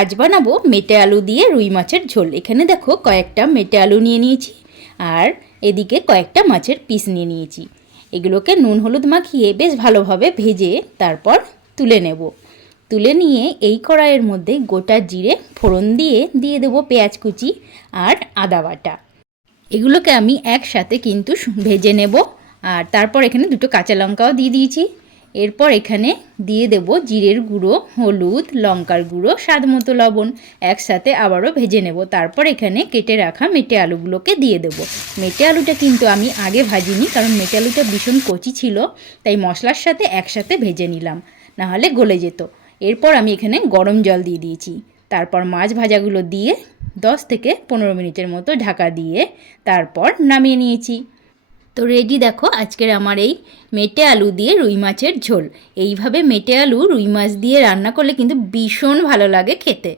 আজ বানাবো মেটে আলু দিয়ে রুই মাছের ঝোল। এখানে দেখো কয়েকটা মেটে আলু নিয়ে নিয়েছি আর এদিকে কয়েকটা মাছের পিস নিয়ে নিয়েছি। এগুলোকে নুন হলুদ মাখিয়ে বেশ ভালোভাবে ভেজে তারপর তুলে নেব। তুলে নিয়ে এই কড়াইয়ের মধ্যে গোটা জিরে ফোড়ন দিয়ে দেবো পেঁয়াজ কুচি আর আদা বাটা। এগুলোকে আমি একসাথে কিন্তু ভেজে নেব। আর তারপর এখানে দুটো কাঁচা লঙ্কাও দিয়ে দিয়েছি। এরপর এখানে দিয়ে দেব জিরের গুঁড়ো, হলুদ, লঙ্কার গুঁড়ো, স্বাদ মতো লবণ। একসাথে আবারও ভেজে নেব। তারপর এখানে কেটে রাখা মেটে আলুগুলোকে দিয়ে দেব। মেটে আলুটা কিন্তু আমি আগে ভাজিনি, কারণ মেটে আলুটা ভীষণ কচি ছিল, তাই মশলার সাথে একসাথে ভেজে নিলাম, নাহলে গলে যেত। এরপর আমি এখানে গরম জল দিয়ে দিয়েছি। তারপর মাছ ভাজাগুলো দিয়ে 10 থেকে 15 মিনিটের মতো ঢাকা দিয়ে তারপর নামিয়ে নিয়েছি। তো রেডি দেখো আজকের আমার এই মেটে আলু দিয়ে রুই মাছের ঝোল। এইভাবে মেটে আলু রুই মাছ দিয়ে রান্না করলে কিন্তু ভীষণ ভালো লাগে খেতে।